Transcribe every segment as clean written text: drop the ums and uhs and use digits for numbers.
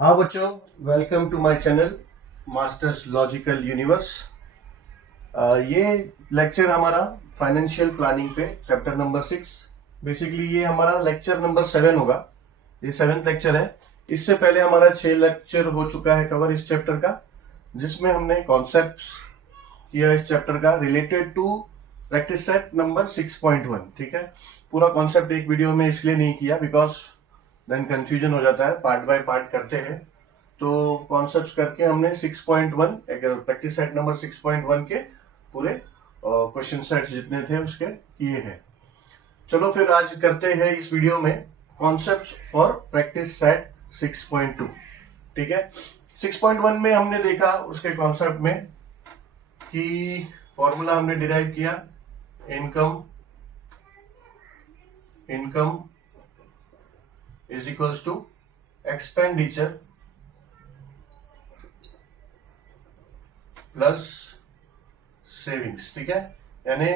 हाँ बच्चों, welcome to my channel Masters Logical Universe. ये लेक्चर हमारा फाइनेंशियल प्लानिंग पे चैप्टर नंबर 6। बेसिकली ये हमारा लेक्चर नंबर 7 होगा। ये 7th लेक्चर है। इससे पहले हमारा 6 लेक्चर हो चुका है कवर इस चैप्टर का, जिसमें हमने कॉन्सेप्ट्स किया इस चैप्टर का related to practice set number 6.1। ठीक है, पूरा कॉन्सेप्ट एक वीडियो में इसलिए नहीं किया बिकॉज देन कंफ्यूजन हो जाता है, पार्ट बाय पार्ट करते हैं। तो कॉन्सेप्ट्स करके हमने 6.1 प्रैक्टिस सेट नंबर 6.1 के पूरे क्वेश्चन सेट्स जितने थे उसके किए हैं। चलो फिर आज करते हैं इस वीडियो में कॉन्सेप्ट्स फॉर प्रैक्टिस सेट 6.2। ठीक है, 6.1 में हमने देखा उसके कॉन्सेप्ट में कि फॉर्मूला हमने डिराइव किया income is equals to expenditure plus savings. ठीक है, यानी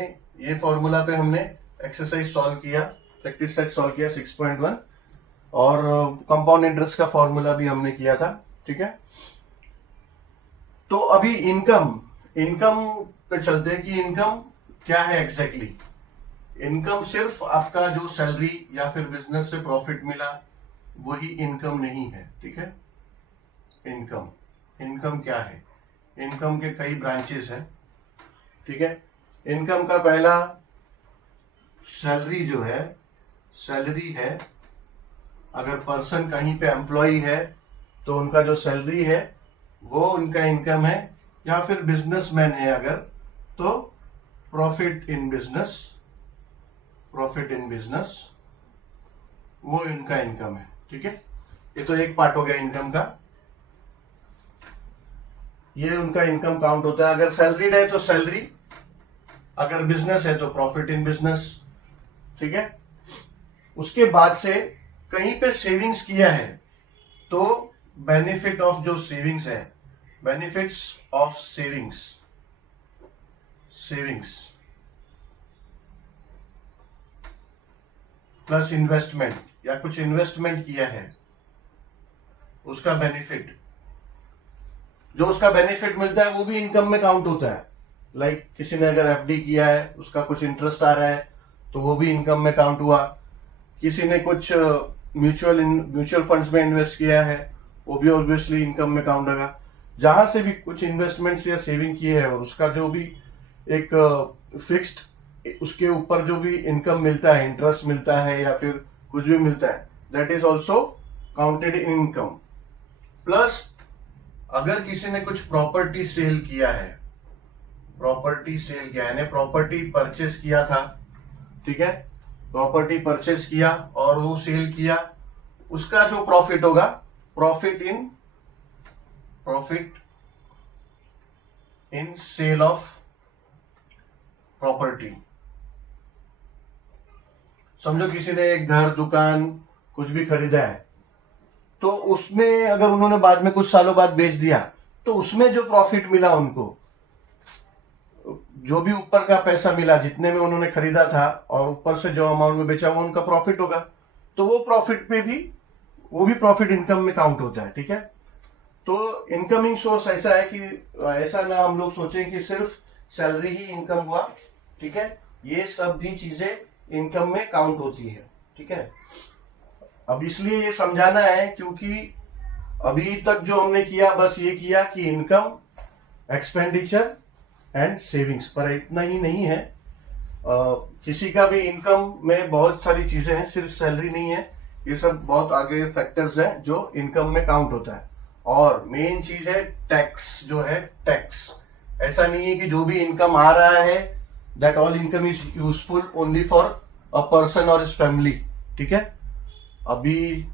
ये फॉर्मूला पे हमने एक्सरसाइज सॉल्व किया, प्रैक्टिस सेट सॉल्व किया 6.1, और कंपाउंड इंटरेस्ट का फॉर्मूला भी हमने किया था। ठीक है, तो अभी इनकम पे चलते हैं कि इनकम क्या है एग्जैक्टली। इनकम सिर्फ आपका जो सैलरी या फिर बिजनेस से प्रॉफिट मिला वही इनकम नहीं है। ठीक है, इनकम क्या है? इनकम के कई ब्रांचेस हैं। ठीक है, इनकम का पहला सैलरी जो है, सैलरी है। अगर पर्सन कहीं पे एम्प्लॉय है तो उनका जो सैलरी है वो उनका इनकम है, या फिर बिजनेसमैन है अगर तो प्रॉफिट इन बिजनेस वो उनका इनकम है। ठीक है, ये तो एक पार्ट हो गया इनकम का, ये उनका इनकम काउंट होता है। अगर सैलरीड है तो सैलरी, अगर बिजनेस है तो प्रॉफिट इन बिजनेस। ठीक है, उसके बाद से कहीं पे सेविंग्स किया है तो बेनिफिट ऑफ जो सेविंग्स है, benefits of savings plus investment, या कुछ इन्वेस्टमेंट किया है उसका बेनिफिट, जो उसका बेनिफिट मिलता है वो भी इनकम में काउंट होता है। लाइक किसी ने अगर एफडी किया है उसका कुछ इंटरेस्ट आ रहा है तो वो भी इनकम में काउंट हुआ। किसी ने कुछ म्यूचुअल फंड्स में इन्वेस्ट किया है वो भी ऑब्वियसली इनकम में काउंट होगा। जहां से भी कुछ इन्वेस्टमेंट्स या सेविंग किए है और उसका जो भी एक फिक्स्ड उसके ऊपर जो भी इनकम मिलता है, इंटरेस्ट मिलता है या फिर कुछ भी मिलता है, that is also counted in income. Plus अगर किसी ने कुछ प्रॉपर्टी सेल किया है, यानी प्रॉपर्टी परचेस किया था। ठीक है, प्रॉपर्टी परचेस किया और वो सेल किया, उसका जो प्रॉफिट होगा, profit in sale of property. समझो किसी ने एक घर, दुकान, कुछ भी खरीदा है तो उसमें अगर उन्होंने बाद में कुछ सालों बाद बेच दिया तो उसमें जो प्रॉफिट मिला उनको, जो भी ऊपर का पैसा मिला जितने में उन्होंने खरीदा था और ऊपर से जो अमाउंट में बेचा वो उनका प्रॉफिट होगा। तो वो प्रॉफिट पे भी, वो भी प्रॉफिट इनकम में काउंट होता है। ठीक है, तो इनकमिंग सोर्स ऐसा है कि ऐसा ना हम लोग सोचें कि सिर्फ सैलरी ही इनकम हुआ। ठीक है, ये सब भी चीजें इनकम में काउंट होती है। ठीक है, अब इसलिए ये समझाना है क्योंकि अभी तक जो हमने किया बस ये किया कि इनकम, एक्सपेंडिचर एंड सेविंग्स, पर इतना ही नहीं है। किसी का भी इनकम में बहुत सारी चीजें हैं, सिर्फ सैलरी नहीं है, ये सब बहुत आगे फैक्टर्स हैं जो इनकम में काउंट होता है। और मेन चीज है टैक्स, जो है टैक्स। ऐसा नहीं है कि जो भी इनकम आ रहा है that all income is useful only for a person और हिज फैमिली। ठीक है, अभी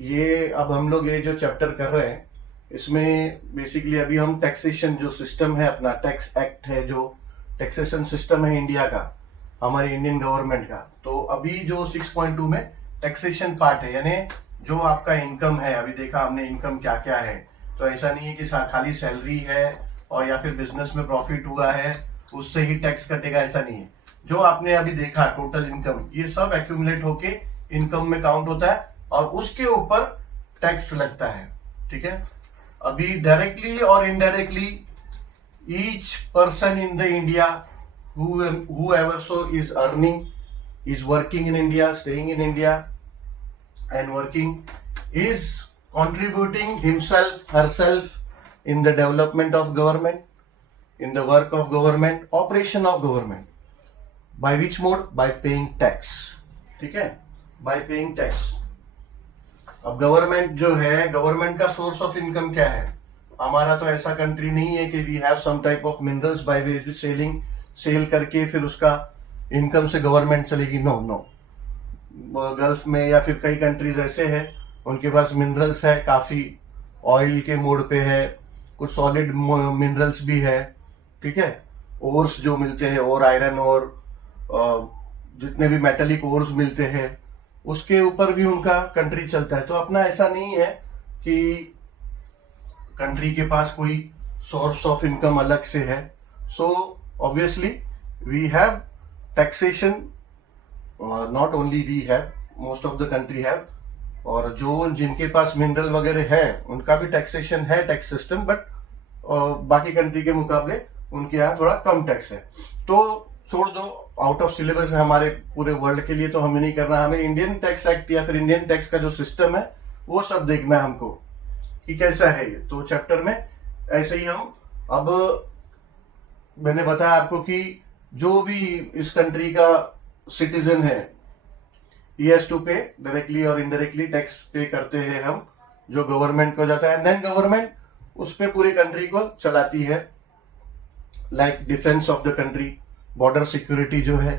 ये अब हम लोग ये जो चैप्टर कर रहे हैं इसमें बेसिकली अभी हम टैक्सेशन जो सिस्टम है अपना, टैक्स एक्ट है जो टैक्सेशन सिस्टम है इंडिया का, हमारे इंडियन गवर्नमेंट का, तो अभी जो 6.2 में टैक्सेशन पार्ट है, यानी जो आपका इनकम है, अभी देखा हमने इनकम क्या क्या है। तो ऐसा नहीं है कि खाली सैलरी है और या फिर बिजनेस में प्रॉफिट हुआ है उससे ही टैक्स कटेगा, ऐसा नहीं है। जो आपने अभी देखा टोटल इनकम, ये सब एक्यूमुलेट होके इनकम में काउंट होता है और उसके ऊपर टैक्स लगता है। ठीक है। अभी डायरेक्टली और indirectly each person in the India whoever so is earning, is working in India, staying in India and working, is contributing himself, herself in the development of government, in the work of government, operation of government. By which mode? By paying tax. ठीक है, by paying tax. अब government जो है, government का source of income क्या है? हमारा तो ऐसा कंट्री नहीं है कि we have some type of minerals by way selling, sale करके फिर उसका इनकम से गवर्नमेंट चलेगी। नो नो, गल्फ में या फिर कई कंट्रीज ऐसे हैं उनके पास मिनरल्स है, काफी ऑयल के मोड पे है, कुछ सॉलिड मिनरल्स भी है, ठीक है। ओर्स जो मिलते हैं, और आयरन और जितने भी मेटेलिक ओर्स मिलते हैं उसके ऊपर भी उनका कंट्री चलता है। तो अपना ऐसा नहीं है कि कंट्री के पास कोई सोर्स ऑफ इनकम अलग से है। So obviously we have taxation, not only we have, most of the country have. और जो जिनके पास मिनरल वगैरह है उनका भी टैक्सेशन है, टैक्स सिस्टम, बट बाकी कंट्री के मुकाबले उनके यहाँ थोड़ा कम टैक्स है। तो छोड़ दो, आउट ऑफ सिलेबस है हमारे पूरे वर्ल्ड के लिए, तो हमें नहीं करना। हमें इंडियन टैक्स एक्ट या फिर इंडियन टैक्स का जो सिस्टम है वो सब देखना है हमको कि कैसा है ये। तो चैप्टर में ऐसे ही हम, अब मैंने बताया आपको कि जो भी इस कंट्री का सिटीजन है, ही हैज टू पे डायरेक्टली और इनडायरेक्टली टैक्स पे करते हैं हम, जो गवर्नमेंट को जाता है। देन गवर्नमेंट उस पे पूरी कंट्री को चलाती है, like defence of the country, border security जो है,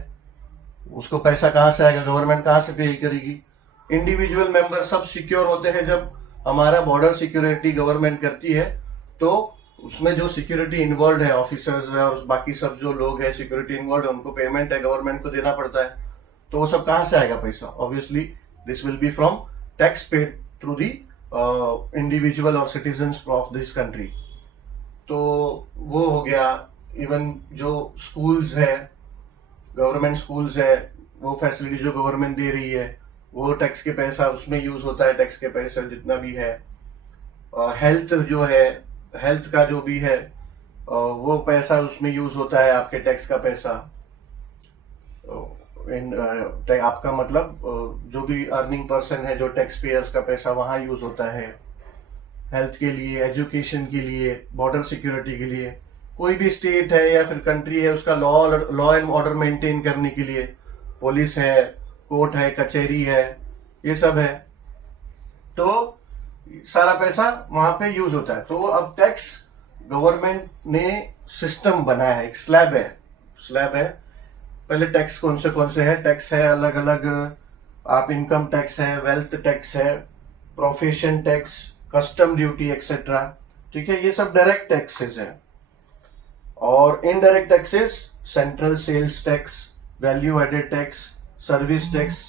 उसको पैसा कहाँ से आएगा? गवर्नमेंट कहाँ से पे करेगी? इंडिविजुअल मेंबर सब सिक्योर होते हैं जब हमारा बॉर्डर सिक्योरिटी गवर्नमेंट करती है। तो उसमें जो सिक्योरिटी इन्वॉल्व है, ऑफिसर्स है और बाकी सब जो लोग है सिक्योरिटी इन्वॉल्व है, उनको पेमेंट है गवर्नमेंट को देना पड़ता है। तो वो सब कहाँ से आएगा पैसा? Obviously this will be from tax paid through the individual और सिटीजन्स ऑफ दिस कंट्री। तो वो हो गया। इवन जो स्कूल्स है, गवर्नमेंट स्कूल्स है, वो फैसिलिटी जो गवर्नमेंट दे रही है वो टैक्स के पैसा उसमें यूज होता है, टैक्स के पैसा जितना भी है। हेल्थ जो है, हेल्थ का जो भी है वो पैसा उसमें यूज होता है, आपके टैक्स का पैसा। आपका मतलब जो भी अर्निंग पर्सन है, जो टैक्स पेयर्स का पैसा वहां यूज होता है हेल्थ के लिए, एजुकेशन के लिए, बॉर्डर सिक्योरिटी के लिए। कोई भी स्टेट है या फिर कंट्री है, उसका लॉ एंड ऑर्डर मेंटेन करने के लिए पुलिस है, कोर्ट है, कचहरी है, ये सब है। तो सारा पैसा वहां पे यूज होता है। तो अब टैक्स गवर्नमेंट ने सिस्टम बनाया है, एक स्लैब है। पहले टैक्स कौन से है? टैक्स है अलग अलग, आप इनकम टैक्स है, वेल्थ टैक्स है, profession tax, custom duty etcetera, ठीक है। ये सब डायरेक्ट टैक्सेस है। और indirect taxes, central sales tax, value added tax, service tax,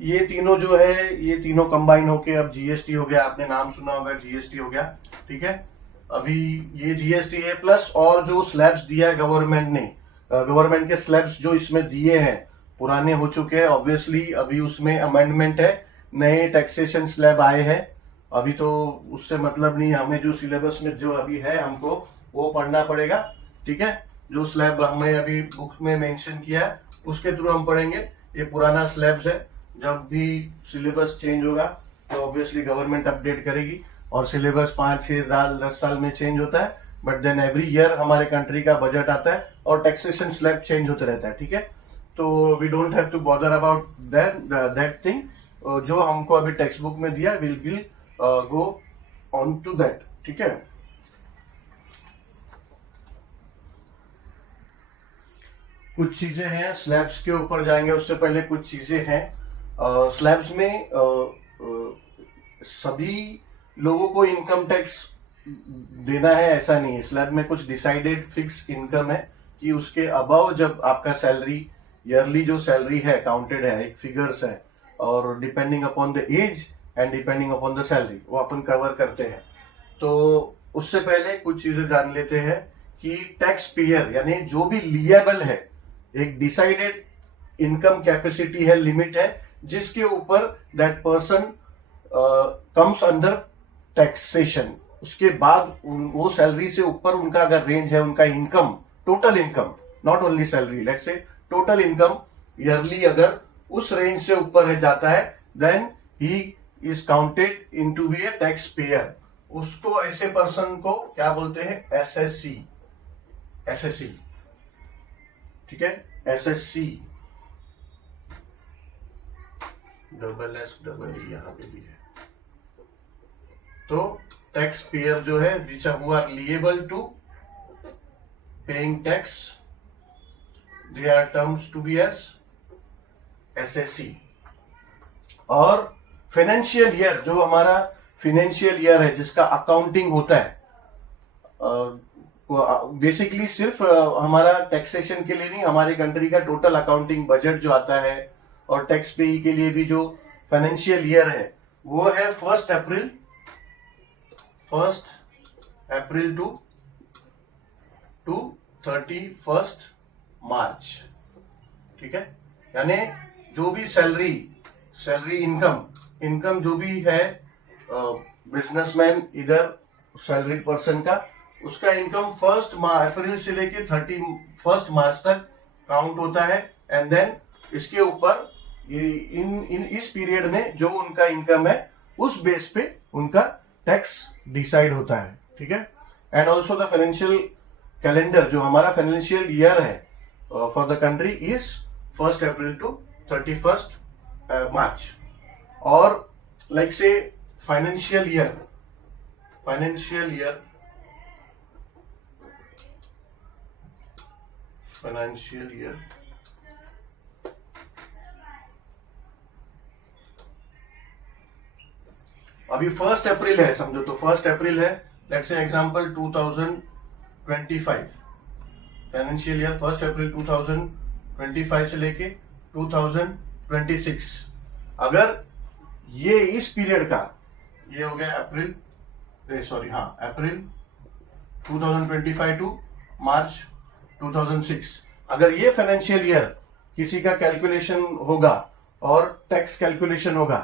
ये तीनों जो है, ये तीनों कंबाइन होके अब जीएसटी हो गया। आपने नाम सुना होगा, जीएसटी हो गया, ठीक है। अभी ये जीएसटी है, प्लस और जो स्लैब्स दिया है गवर्नमेंट ने, गवर्नमेंट के स्लैब्स जो इसमें दिए हैं पुराने हो चुके हैं। ऑब्वियसली अभी उसमें अमेंडमेंट है, नए टैक्सेशन स्लैब आए हैं। अभी तो उससे मतलब नहीं, हमें जो सिलेबस में जो अभी है हमको वो पढ़ना पड़ेगा, ठीक है। जो स्लैब हमें अभी बुक में मेंशन किया है उसके थ्रू हम पढ़ेंगे। ये पुराना स्लैब्स है, जब भी सिलेबस चेंज होगा तो ऑब्वियसली गवर्नमेंट अपडेट करेगी। और सिलेबस 5, 6 साल 10 साल में चेंज होता है, बट देन एवरी ईयर हमारे कंट्री का बजट आता है और टैक्सेशन स्लैब चेंज होते रहता है, ठीक है। तो we don't have to bother about that thing. जो हमको अभी टेक्स्ट बुक में दिया, will go on to that, ठीक है। कुछ चीजें हैं, स्लैब्स के ऊपर जाएंगे उससे पहले कुछ चीजें हैं। स्लैब्स में सभी लोगों को इनकम टैक्स देना है ऐसा नहीं है। स्लैब में कुछ डिसाइडेड फिक्स इनकम है कि उसके अबव जब आपका सैलरी, ईयरली जो सैलरी है काउंटेड है, एक फिगर्स है, और depending upon the age and depending upon the salary वो अपन कवर करते हैं। तो उससे पहले कुछ चीजें जान लेते हैं कि टैक्स पेयर यानी जो भी लिएबल है, एक डिसाइडेड इनकम कैपेसिटी है, लिमिट है, जिसके ऊपर that person comes under taxation, उसके बाद वो सैलरी से ऊपर उनका अगर रेंज है, उनका income, total income, not only salary, let's say total income yearly अगर उस रेंज से ऊपर है जाता है, then he is counted in to be a tax payer. उसको, ऐसे पर्सन को क्या बोलते हैं? एसएससी। एसएससी, ठीक है, SSC, double S double E यहां पे भी है। तो टैक्स पेयर जो है, which who are liable to paying tax, they are terms to be S SSC. और फाइनेंशियल ईयर, जो हमारा फाइनेंशियल ईयर है जिसका अकाउंटिंग होता है, बेसिकली सिर्फ हमारा टैक्सेशन के लिए नहीं, हमारी कंट्री का टोटल अकाउंटिंग बजट जो आता है और टैक्स पेई के लिए भी जो फाइनेंशियल ईयर है वो है 1 अप्रैल टू 31 मार्च, ठीक है। यानी जो भी सैलरी इनकम जो भी है बिजनेसमैन, इधर सैलरी पर्सन का, उसका इनकम 1 अप्रैल से लेके 31 मार्च तक काउंट होता है। एंड देन इसके ऊपर इस पीरियड में जो उनका इनकम है उस बेस पे उनका टैक्स डिसाइड होता है, ठीक है। And also the financial calendar, जो हमारा फाइनेंशियल ईयर है for the country, is 1 April to 31 March. और लाइक से फाइनेंशियल ईयर अभी 1 अप्रैल है, समझो तो 1 अप्रैल है, लेट्स से एग्जांपल 2025, फाइनेंशियल ईयर 1 अप्रैल 2025 से लेके 2026। अगर ये इस पीरियड का, ये हो गया अप्रैल 2025 टू मार्च 2006, अगर ये फाइनेंशियल ईयर किसी का कैलकुलेशन होगा और टैक्स कैलकुलेशन होगा,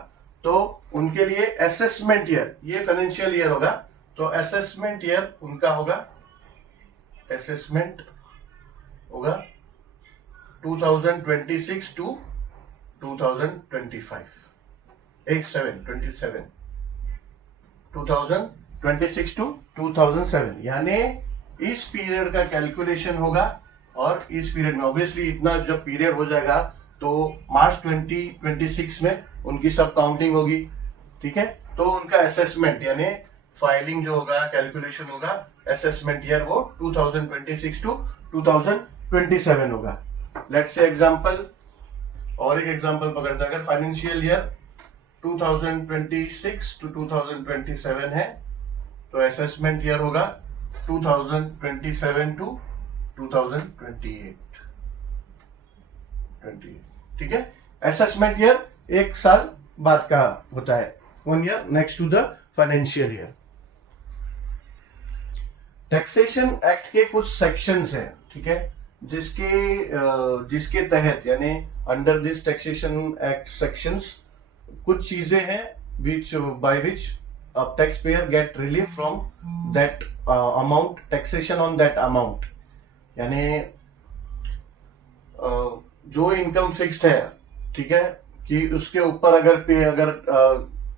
तो उनके लिए असेसमेंट ईयर, ये फाइनेंशियल ईयर होगा, तो असेसमेंट ईयर उनका होगा 2026 टू 2025, 2026 टू 2007, यानी इस पीरियड का कैलकुलेशन होगा। और इस पीरियड में ऑब्वियसली इतना जब पीरियड हो जाएगा तो मार्च 2026 में उनकी सब काउंटिंग होगी, ठीक है। तो उनका असेसमेंट यानी फाइलिंग जो होगा, कैलकुलेशन होगा, असेसमेंट ईयर वो 2026 टू 2027 होगा। लेट्स से एग्जांपल, और एक एग्जांपल पकड़ते हैं, अगर फाइनेंशियल ईयर 2026 टू 2027 है तो असेसमेंट ईयर होगा 2027 टू 2028, ठीक है। असेसमेंट ईयर 1 साल बाद का होता है, 1 year next to the financial year. Taxation act के कुछ सेक्शंस हैं, ठीक है, जिसके तहत यानी under this taxation act sections कुछ चीजें हैं by which tax payer get relief from that amount, taxation on that amount. यानी जो इनकम फिक्स्ड है, ठीक है, कि उसके ऊपर अगर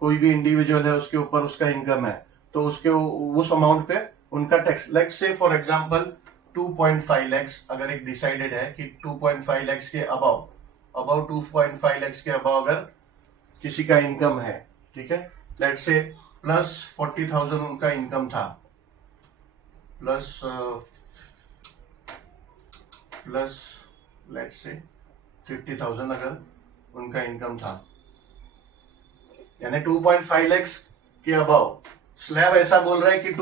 कोई भी इंडिविजुअल है, उसके ऊपर उसका इनकम है, तो उसके उस अमाउंट पे उनका टैक्स, लाइक से फॉर एग्जांपल 2.5 लाख अगर एक डिसाइडेड है कि 2.5 लाख के अबाउ 2.5 लाख के अबाउ अगर किसी का इनकम है, ठीक है, लेट्स से प्लस 40,000 उनका इनकम था, प्लस लेट्स से 50,000 अगर उनका इनकम था, यानी 2.5 लाख के अबाउ। स्लैब ऐसा बोल रहा है कि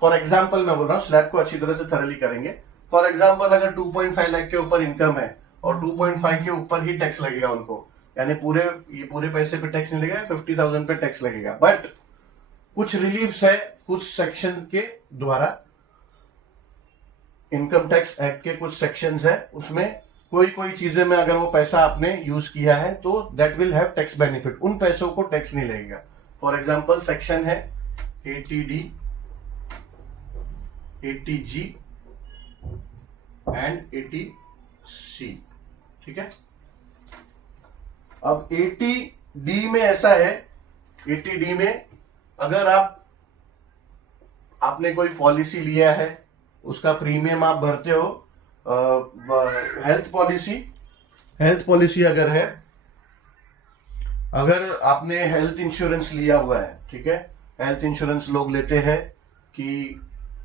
फॉर एग्जांपल मैं बोल रहा हूँ, स्लैब को अच्छी तरह से थरली करेंगे। फॉर एग्जांपल अगर 2.5 लाख के ऊपर इनकम है और 2.5 के ऊपर ही टैक्स लगेगा उनको, यानी पूरे पैसे पे टैक्स नहीं लगेगा, 50,000 पे टैक्स लगेगा। बट कुछ रिलीफ्स है कुछ सेक्शन के द्वारा, इनकम टैक्स एक्ट के कुछ सेक्शंस है, उसमें कोई चीजें में अगर वो पैसा आपने यूज किया है तो that will have tax benefit, उन पैसों को टैक्स नहीं लगेगा। फॉर एग्जांपल सेक्शन है ATD, ATG एंड ATC, ठीक है। अब ATD में ऐसा है, ATD में अगर आपने कोई पॉलिसी लिया है, उसका प्रीमियम आप भरते हो, हेल्थ पॉलिसी अगर है, अगर आपने हेल्थ इंश्योरेंस लिया हुआ है, ठीक है, हेल्थ इंश्योरेंस लोग लेते हैं कि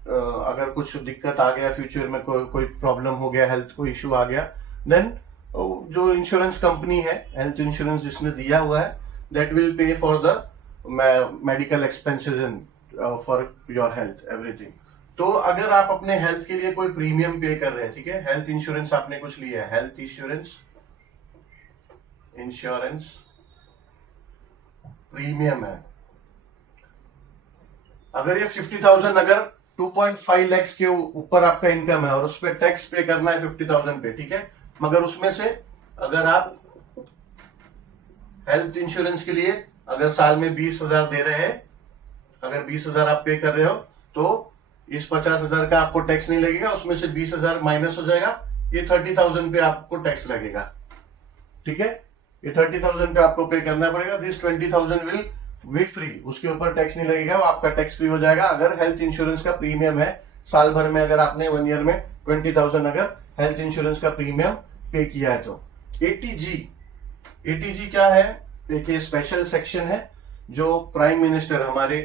अगर कुछ दिक्कत आ गया फ्यूचर में, कोई प्रॉब्लम हो गया, हेल्थ को इश्यू आ गया, देन जो इंश्योरेंस कंपनी है, हेल्थ इंश्योरेंस जिसने दिया हुआ है, that will pay for the medical expenses and for your health everything. तो अगर आप अपने हेल्थ के लिए कोई प्रीमियम पे कर रहे हैं, ठीक है, हेल्थ इंश्योरेंस आपने कुछ लिया है, हेल्थ इंश्योरेंस प्रीमियम है, अगर ये 50,000, अगर 2.5 लाख के ऊपर आपका इनकम है और उस पर टैक्स पे करना है 50,000 पे, ठीक है, मगर उसमें से अगर आप हेल्थ इंश्योरेंस के लिए अगर साल में 20,000 दे रहे हैं, अगर 20,000 आप पे कर रहे हो, तो इस 50,000 का आपको टैक्स नहीं लगेगा, उसमें से 20,000 माइनस हो जाएगा, ये 30,000 पे आपको टैक्स लगेगा, ठीक है, ये 30,000 पे आपको पे करना पड़ेगा। दिस 20,000 विल बी फ्री, उसके ऊपर टैक्स नहीं लगेगा, वो आपका टैक्स फ्री हो जाएगा अगर हेल्थ इंश्योरेंस का प्रीमियम है। साल भर में अगर आपने 1 ईयर में 20,000 अगर हेल्थ इंश्योरेंस का प्रीमियम पे किया है तो। ATG क्या है? एक स्पेशल सेक्शन है जो प्राइम मिनिस्टर, हमारे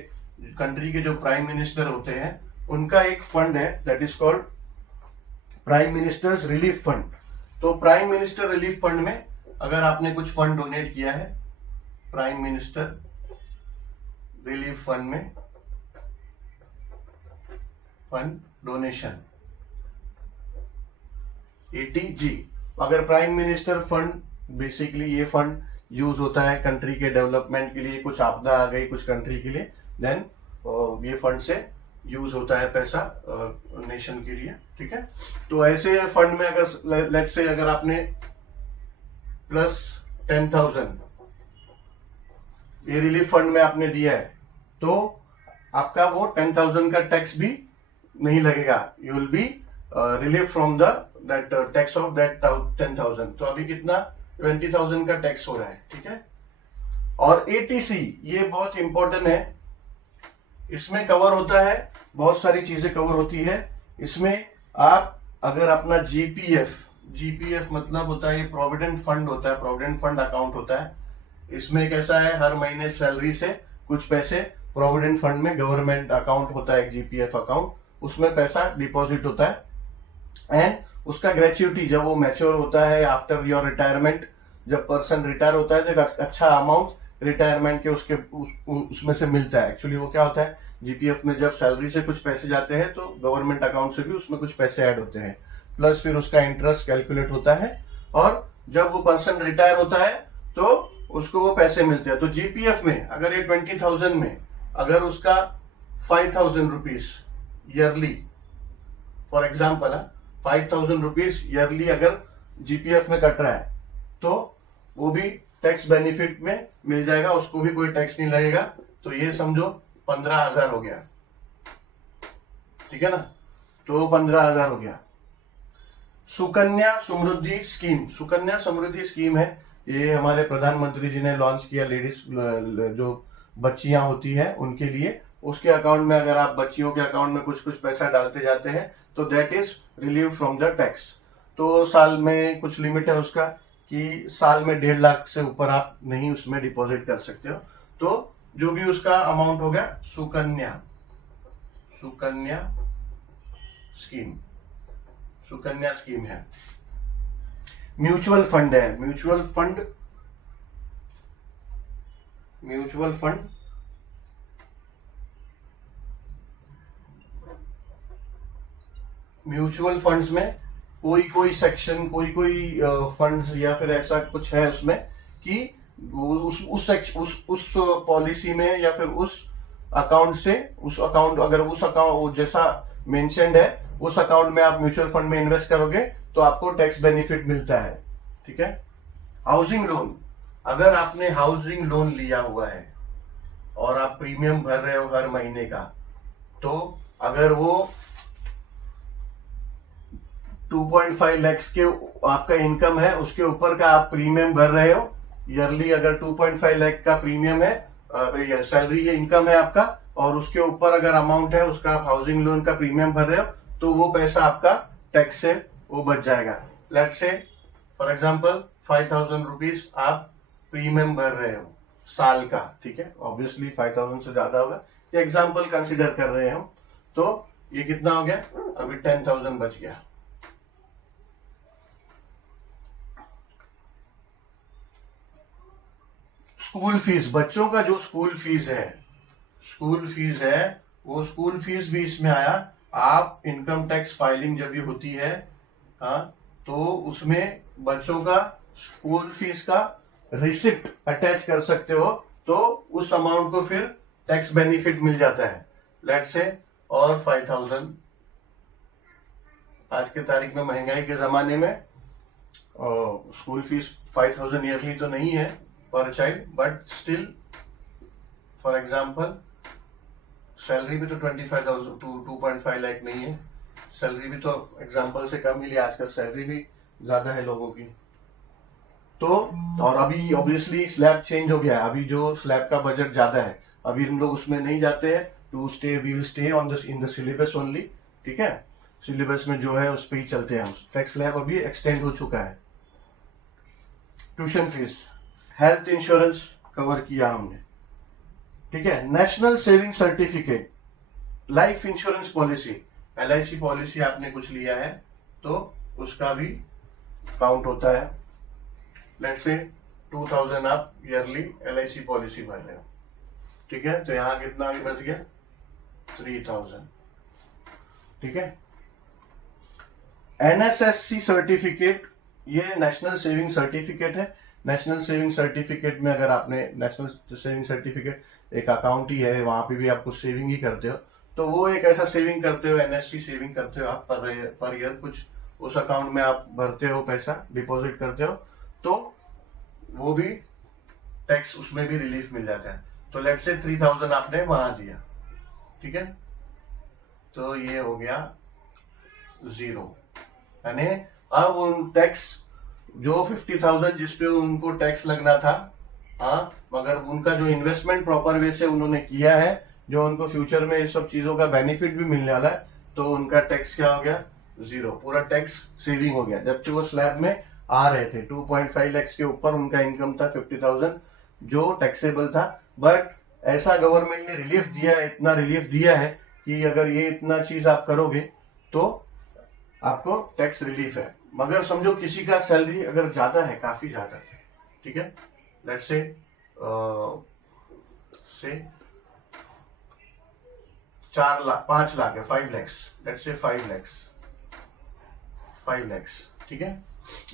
कंट्री के जो प्राइम मिनिस्टर होते हैं, उनका एक फंड है, that is called prime ministers relief fund. तो प्राइम मिनिस्टर रिलीफ फंड में अगर आपने कुछ फंड डोनेट किया है, प्राइम मिनिस्टर रिलीफ फंड में फंड डोनेशन, ATG, अगर प्राइम मिनिस्टर फंड, बेसिकली ये फंड यूज होता है कंट्री के डेवलपमेंट के लिए, कुछ आपदा आ गई कुछ कंट्री के लिए, देन ये फंड से यूज होता है पैसा नेशन के लिए, ठीक है। तो ऐसे फंड में अगर लेट्स से अगर आपने प्लस 10,000 ये रिलीफ फंड में आपने दिया है, तो आपका वो 10,000 का टैक्स भी नहीं लगेगा, you will be relief from that tax of that 10,000। तो अभी कितना 20,000 का टैक्स हो रहा है, ठीक है। और ATC ये बहुत इंपॉर्टेंट है, इसमें कवर होता है, बहुत सारी चीजें कवर होती है इसमें। आप अगर अपना GPF मतलब होता है, ये प्रोविडेंट फंड होता है, प्रोविडेंट फंड अकाउंट होता है। इसमें कैसा है, हर महीने सैलरी से कुछ पैसे प्रोविडेंट फंड में, गवर्नमेंट अकाउंट होता है एक GPF अकाउंट, उसमें पैसा डिपॉजिट होता है। एंड उसका ग्रेच्युटी जब वो मैच्योर होता है आफ्टर योर रिटायरमेंट, जब पर्सन रिटायर होता है तो एक अच्छा अमाउंट रिटायरमेंट के उसमें से मिलता है। एक्चुअली वो क्या होता है, GPF में जब सैलरी से कुछ पैसे जाते हैं तो गवर्नमेंट अकाउंट से भी उसमें कुछ पैसे ऐड होते हैं, प्लस फिर उसका इंटरेस्ट कैलकुलेट होता है, और जब वो पर्सन रिटायर होता है तो उसको वो पैसे मिलते हैं। तो GPF में अगर ये 20,000 में अगर उसका 5,000 rupees yearly, for example 5,000 rupees yearly अगर GPF में कट रहा है, तो वो भी टैक्स बेनिफिट में मिल जाएगा, उसको भी कोई टैक्स नहीं लगेगा। तो ये समझो 15,000 हो गया, ठीक है ना, तो 15,000 हो गया। सुकन्या समृद्धि स्कीम है, ये हमारे प्रधानमंत्री जी ने लॉन्च किया, लेडीज जो बच्चियां होती हैं उनके लिए। उसके अकाउंट में अगर आप बच्चियों के अकाउंट में कुछ कुछ पैसा डालते जाते हैं तो that is relieve from the tax. तो साल में कुछ लिमिट है उसका कि साल में 1.5 लाख से ऊपर आप नहीं उसमें डिपॉजिट कर सकते हो। तो जो भी उसका अमाउंट हो गया, सुकन्या स्कीम है। म्यूचुअल फंड है, म्यूचुअल फंड्स में कोई सेक्शन, कोई फंड्स या फिर ऐसा कुछ है उसमें कि उस पॉलिसी में या फिर उस अकाउंट से, उस अकाउंट जैसा मेंशन्ड है उस अकाउंट में आप म्यूचुअल फंड में इन्वेस्ट करोगे तो आपको टैक्स बेनिफिट मिलता है, ठीक है। हाउसिंग लोन, अगर आपने हाउसिंग लोन लिया हुआ है, और आप प्रीमियम भर रहे हो हर महीने का, तो अगर वो 2.5 lakhs के आपका इनकम है, उसके ऊपर का आप प्रीमियम भर रहे हो ईयरली, अगर 2.5 लाख का प्रीमियम है, सैलरी इनकम है आपका, और उसके ऊपर अगर अमाउंट है उसका आप हाउसिंग लोन का प्रीमियम भर रहे हो, तो वो पैसा आपका टैक्स से वो बच जाएगा। Let's say for example 5,000 rupees आप प्रीमियम भर रहे हो साल का, ठीक है, ऑब्वियसली 5,000 से ज्यादा होगा, ये एग्जांपल कंसीडर कर रहे हैं हम, तो ये कितना हो गया, अभी 10,000 बच गया। स्कूल फीस, बच्चों का जो स्कूल फीस है वो स्कूल फीस भी इसमें आया। आप इनकम टैक्स फाइलिंग जब भी होती है, हाँ, तो उसमें बच्चों का स्कूल फीस का रिसिप्ट अटैच कर सकते हो, तो उस अमाउंट को फिर टैक्स बेनिफिट मिल जाता है। लेट्स से और 5,000, आज के तारीख में महंगाई के जमाने में स्कूल फीस 5,000 ईयरली तो नहीं है पर child, but still for example salary भी तो 25,000 टू 2.5 लाख नहीं है, सैलरी भी तो एग्जाम्पल से कम मिली, आजकल सैलरी भी ज्यादा है लोगों की। तो और अभी ऑब्वियसली स्लैब चेंज हो गया है, अभी जो स्लैब का बजट ज्यादा है, अभी हम लोग उसमें नहीं जाते हैं, to stay we will stay on this in the syllabus only, ठीक है, सिलेबस में जो है उस पर ही चलते हैं हम। टैक्स स्लैब अभी एक्सटेंड हो चुका है। Tuition fees, health insurance cover किया हमने, ठीक है, national saving certificate, life insurance policy, LIC policy आपने कुछ लिया है तो उसका भी काउंट होता है। लेट्स से 2,000 आप ईयरली LIC पॉलिसी भर रहे हो, ठीक है, तो यहां कितना भी बच गया 3,000, ठीक है। NSSC सर्टिफिकेट, ये नेशनल सेविंग सर्टिफिकेट है। नेशनल सेविंग सर्टिफिकेट में अगर आपने नेशनल सेविंग सर्टिफिकेट एक अकाउंट ही है, वहां पे भी आप कुछ सेविंग ही करते हो, तो वो एक ऐसा सेविंग करते हो, NSC सेविंग करते हो आप पर ईयर कुछ उस अकाउंट में आप भरते हो, पैसा डिपॉजिट करते हो, तो वो भी टैक्स उसमें भी रिलीफ मिल जाता है। तो लेट से 3,000 आपने वहां दिया, ठीक है, तो ये हो गया 0, यानी अब उन टैक्स जो 50,000 जिसपे उनको टैक्स लगना था, हाँ, मगर उनका जो इन्वेस्टमेंट प्रॉपर वे से उन्होंने किया है, जो उनको फ्यूचर में इस सब चीजों का बेनिफिट भी मिलने वाला है, तो उनका टैक्स क्या हो गया 0, पूरा टैक्स सेविंग हो गया। जबकि वो स्लैब में आ रहे थे 2.5 लाख के ऊपर उनका इनकम था 50,000 जो टैक्सेबल था, बट ऐसा गवर्नमेंट ने रिलीफ दिया है, इतना रिलीफ दिया है कि अगर ये इतना चीज आप करोगे तो आपको टैक्स रिलीफ है। मगर समझो किसी का सैलरी अगर ज्यादा है, काफी ज्यादा है, ठीक है, लेट्स से 4 लाख 5 लाख है, 5 lakhs, लेट्स से 5 lakhs, ठीक है,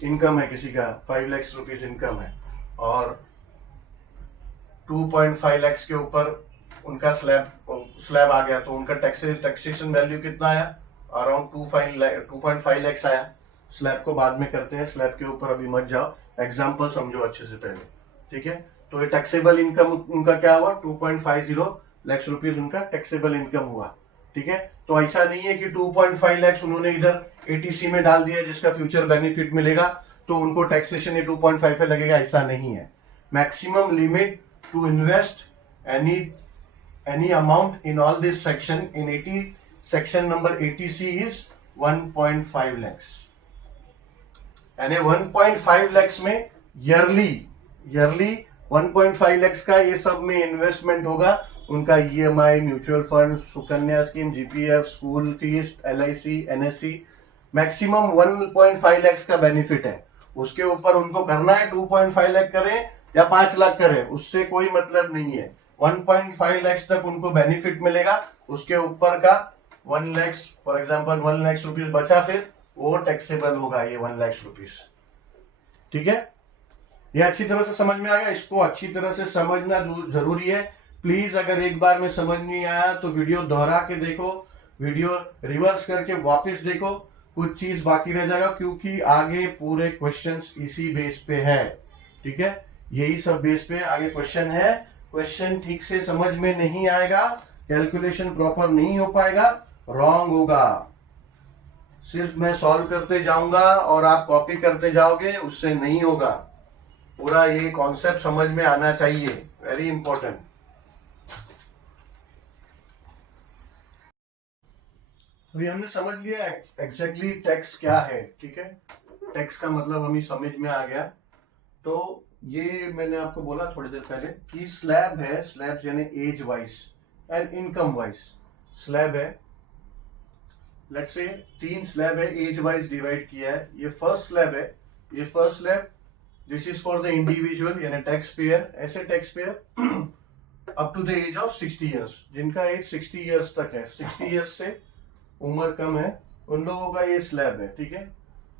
इनकम है किसी का 5 lakhs रुपीज इनकम है, और 2.5 lakhs के ऊपर उनका स्लैब आ गया, तो उनका टैक्सेशन वैल्यू कितना आया, अराउंड 2.5 lakhs आया। स्लैब को बाद में करते हैं, स्लैब के ऊपर अभी मत जाओ, एग्जाम्पल समझो अच्छे से पहले, ठीक है। तो ये टैक्सेबल इनकम उनका क्या हुआ, 2.50 लाख रुपीज उनका टैक्सेबल इनकम हुआ, ठीक है। तो ऐसा नहीं है कि 2.5 लाख उन्होंने इधर ATC में डाल दिया जिसका फ्यूचर बेनिफिट मिलेगा तो उनको टैक्सेशन ये 2.5 पे लगेगा, ऐसा नहीं है। Maximum limit to invest any amount in all this section in 80 section number 80C is 1.5 lakhs, यानी 1.5 lakhs में ईयरली 1.5 lakhs का ये सब में इन्वेस्टमेंट होगा, उनका EMI, mutual fund, Sukanya scheme, GPF, school fees, LIC, NSC, maximum 1.5 lakhs का benefit है। उसके ऊपर उनको करना है 2.5 लाख करें या 5 लाख करें, उससे कोई मतलब नहीं है। 1.5 लाख तक उनको बेनिफिट मिलेगा, उसके ऊपर का 1 lakh, for example 1 lakh rupees बचा, फिर वो टैक्सेबल होगा ये 1 लाख रुपीज, ठीक है। ये अच्छी तरह से समझ में आ गया, इसको अच्छी तरह से समझना जरूरी है। प्लीज अगर एक बार में समझ नहीं आया तो वीडियो दोहरा के देखो, वीडियो रिवर्स करके वापस देखो, कुछ चीज बाकी रह जाएगा, क्योंकि आगे पूरे क्वेश्चंस इसी बेस पे है, ठीक है, यही सब बेस पे आगे क्वेश्चन है। क्वेश्चन ठीक से समझ में नहीं आएगा, कैलकुलेशन प्रॉपर नहीं हो पाएगा, रॉन्ग होगा। सिर्फ मैं सॉल्व करते जाऊंगा और आप कॉपी करते जाओगे, उससे नहीं होगा। पूरा ये कॉन्सेप्ट समझ में आना चाहिए, वेरी इंपॉर्टेंट। अभी हमने समझ लिया एग्जैक्टली टैक्स क्या है, ठीक है। टैक्स का मतलब हमें समझ में आ गया। तो ये मैंने आपको बोला थोड़ी देर पहले कि स्लैब है, स्लैब यानी age wise and income wise slab है। लेट्स से 3 स्लैब है, एज वाइज डिवाइड किया है। ये फर्स्ट स्लैब है, ये first slab, this is for the individual यानी टैक्स पेयर। ऐसे tax payer up to the age of 60 years, जिनका एज 60 ईयर्स तक है, 60 ईयर्स से उम्र कम है, उन लोगों का ये स्लैब है, ठीक है।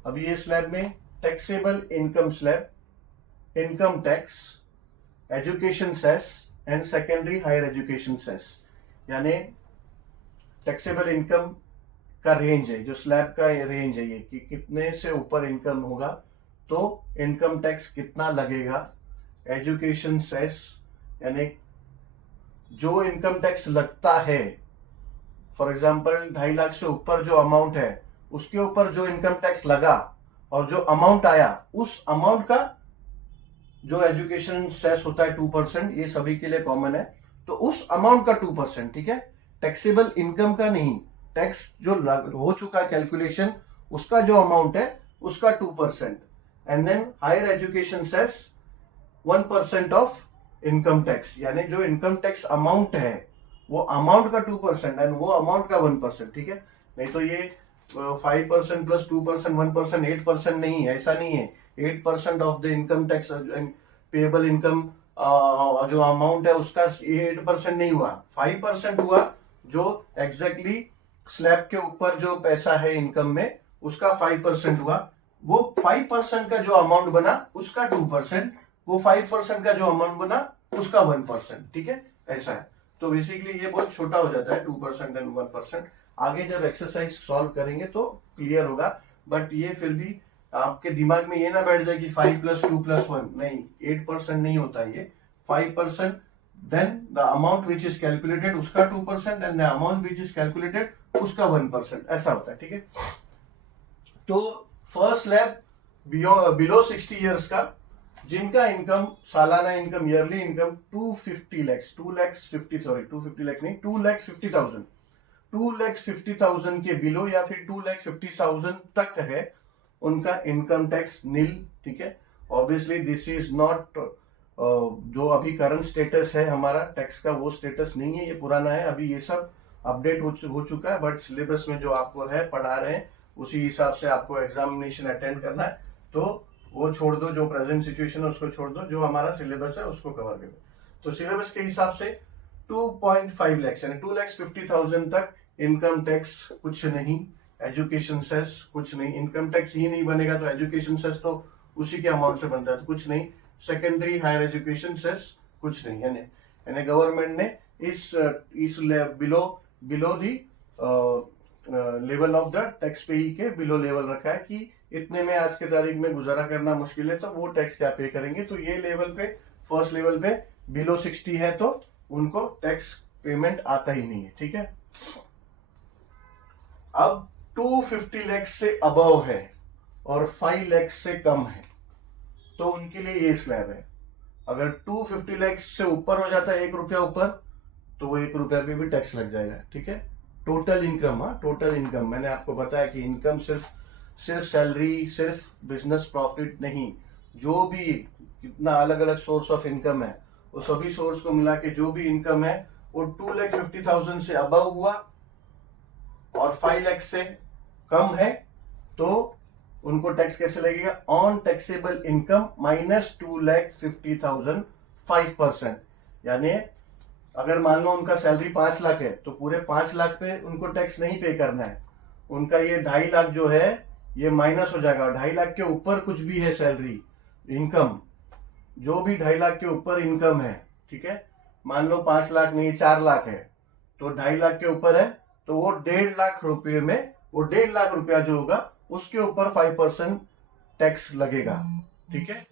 अब ये स्लैब में taxable income slab, income tax, education cess and secondary higher education cess, यानी टैक्सेबल इनकम का रेंज है, जो स्लैब का रेंज है ये कि कितने से ऊपर इनकम होगा तो इनकम टैक्स कितना लगेगा। एजुकेशन सेस यानी जो इनकम टैक्स लगता है, फॉर एग्जांपल 2.5 लाख से ऊपर जो अमाउंट है उसके ऊपर जो इनकम टैक्स लगा और जो अमाउंट आया उस अमाउंट का जो एजुकेशन सेस होता है 2%, ये सभी के लिए कॉमन है, तो उस अमाउंट का 2%, ठीक है। टैक्सेबल इनकम का नहीं, टैक्स जो हो चुका कैलकुलेशन उसका जो अमाउंट है उसका 2%। And then higher education cess 1% of income tax, यानी जो इनकम टैक्स अमाउंट है वो अमाउंट का 2% एंड वो अमाउंट का 1%, ठीक है। नहीं तो ये 5% प्लस 2% 1% 8% नहीं है, ऐसा नहीं है। 8% of the income tax payable income जो अमाउंट है उसका 8% नहीं हुआ, 5% हुआ, जो एग्जैक्टली स्लैब के ऊपर जो पैसा है इनकम में उसका 5% हुआ। वो 5% का जो अमाउंट बना उसका 2%, वो 5% का जो अमाउंट बना उसका 1%, ठीक है, ऐसा है। तो बेसिकली ये बहुत छोटा हो जाता है 2% एंड 1%। आगे जब एक्सरसाइज सॉल्व करेंगे तो क्लियर होगा, बट ये फिर भी आपके दिमाग में ये ना बैठ जाए कि 5 + 2 + 1, नहीं, 8% नहीं होता ये, 5%, then the amount which is calculated उसका 2% and the amount which is calculated उसका 1%, ऐसा होता है, ठीक है। तो फर्स्ट स्लैब बिलो 60 ईयर्स का, जिनका इनकम सालाना income yearly income 250 lakh 250 lakh नहीं 250,000 250,000 के बिलो या फिर 250,000 तक है, उनका इनकम टैक्स नील, ठीक है। ऑब्वियसली दिस इज नॉट जो अभी करंट स्टेटस है हमारा टैक्स का, वो स्टेटस नहीं है, ये पुराना है। अभी ये सब अपडेट हो चुका है, बट सिलेबस में जो आपको है पढ़ा रहे हैं उसी हिसाब से आपको एग्जामिनेशन अटेंड करना है। तो वो छोड़ दो, जो प्रेजेंट सिचुएशन है उसको छोड़ दो, जो हमारा सिलेबस है उसको कवर कर दो। तो सिलेबस के हिसाब से 2.5 लाख यानी 2,50,000 तक इनकम टैक्स कुछ नहीं, एजुकेशन सेस कुछ नहीं, इनकम टैक्स ही नहीं बनेगा तो एजुकेशन सेस तो उसी के अमाउंट से बनता है, तो कुछ नहीं। सेकेंडरी हायर एजुकेशन सेस कुछ नहीं, यानी गवर्नमेंट ने इस below the level of the tax पे ही के बिलो लेवल रखा है कि इतने में आज के तारीख में गुजारा करना मुश्किल है, तो वो टैक्स क्या पे करेंगे। तो ये लेवल पे, फर्स्ट लेवल पे बिलो 60 है तो उनको टैक्स पेमेंट आता ही नहीं है, ठीक है। अब 250 लाख से अबव है और 5 लाख से कम है तो उनके लिए ये स्लैब है। अगर 250 लाख से ऊपर हो जाता है 1 रुपया ऊपर, तो वो 1 रुपया पे भी टैक्स लग जाएगा, ठीक है। टोटल इनकम, हाँ, टोटल इनकम, मैंने आपको बताया कि इनकम सिर्फ सैलरी, सिर्फ बिजनेस प्रॉफिट नहीं, जो भी कितना अलग अलग सोर्स ऑफ इनकम है वो सभी सोर्स को मिला के जो भी इनकम है वो 2,50,000 से अबव हुआ और 5 लाख से कम है तो उनको टैक्स कैसे लगेगा, ऑन टैक्सेबल इनकम माइनस 2,50,000 5%। यानी अगर मान लो उनका सैलरी 5 लाख है तो पूरे 5 लाख पे उनको टैक्स नहीं पे करना है, उनका ये 2.5 लाख जो है ये माइनस हो जाएगा। 2.5 लाख के ऊपर कुछ भी है सैलरी इनकम, जो भी 2.5 लाख के ऊपर इनकम है, ठीक है, मान लो 5 लाख नहीं 4 लाख है तो 2.5 लाख के ऊपर है तो वो 1.5 लाख रुपए में, वो 1.5 लाख रुपया जो होगा उसके ऊपर 5% टैक्स लगेगा, ठीक है।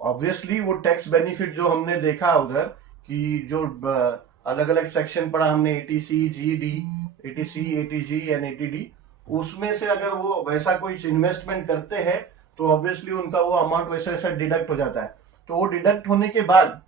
ऑब्वियसली वो टैक्स बेनिफिट जो हमने देखा उधर कि जो अलग अलग सेक्शन पढ़ा हमने, ATC, GD, ATC, ATG and ATD, उसमें से अगर वो वैसा कोई इन्वेस्टमेंट करते हैं तो ऑब्वियसली उनका वो अमाउंट वैसे वैसा डिडक्ट हो जाता है। तो वो डिडक्ट होने के बाद